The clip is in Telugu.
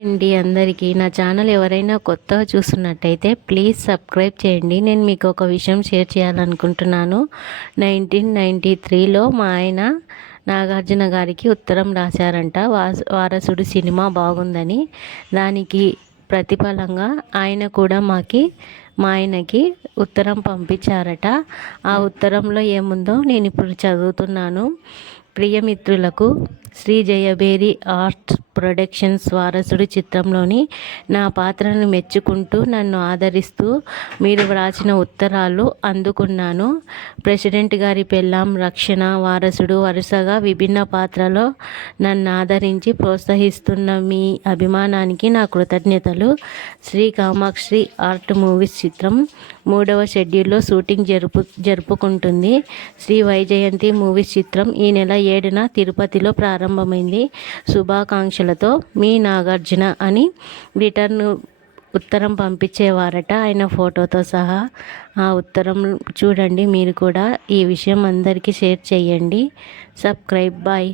అండి అందరికీ నా ఛానల్ ఎవరైనా కొత్తగా చూస్తున్నట్టయితే ప్లీజ్ సబ్స్క్రైబ్ చేయండి. నేను మీకు ఒక విషయం షేర్ చేయాలనుకుంటున్నాను. 1993లో మా ఆయన నాగార్జున గారికి ఉత్తరం రాశారంట. వారసుడు సినిమా బాగుందని. దానికి ప్రతిఫలంగా ఆయన కూడా మా ఆయనకి ఉత్తరం పంపించారట. ఆ ఉత్తరంలో ఏముందో నేను ఇప్పుడు చదువుతున్నాను. ప్రియమిత్రులకు, శ్రీ జయభేరి ఆర్ట్స్ ప్రొడక్షన్స్ వారసుడు చిత్రంలోని నా పాత్రను మెచ్చుకుంటూ నన్ను ఆదరిస్తూ మీరు వ్రాసిన ఉత్తరాలు అందుకున్నాను. ప్రెసిడెంట్ గారి పెళ్ళాం, రక్షణ, వారసుడు వరుసగా విభిన్న పాత్రలో నన్ను ఆదరించి ప్రోత్సహిస్తున్న మీ అభిమానానికి నా కృతజ్ఞతలు. శ్రీ కామాక్షి ఆర్ట్ మూవీస్ చిత్రం 3వ షెడ్యూల్లో షూటింగ్ జరుపుకుంటుంది. శ్రీ వైజయంతి మూవీస్ చిత్రం ఈ నెల 7న తిరుపతిలో ప్రారంభమైంది. శుభాకాంక్షలతో మీ నాగార్జున అని రిటర్న్ ఉత్తరం పంపించేవారట, ఆయన ఫోటోతో సహా. ఆ ఉత్తరం చూడండి. మీరు కూడా ఈ విషయం అందరికీ షేర్ చేయండి. సబ్స్క్రైబ్. బాయ్.